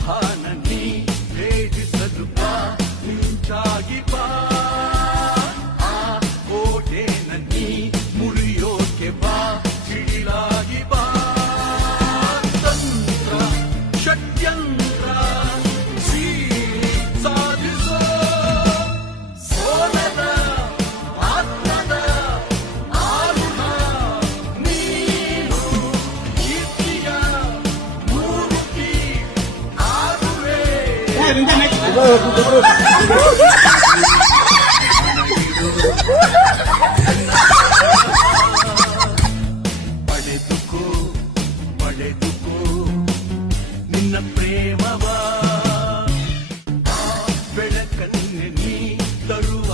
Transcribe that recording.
so. ಪಡೆದುಕೋ ಪಡೆದುಕೋ ನಿನ್ನ ಪ್ರೇಮವ ಬೆಳಕನ್ನು ನೀ ತರುವ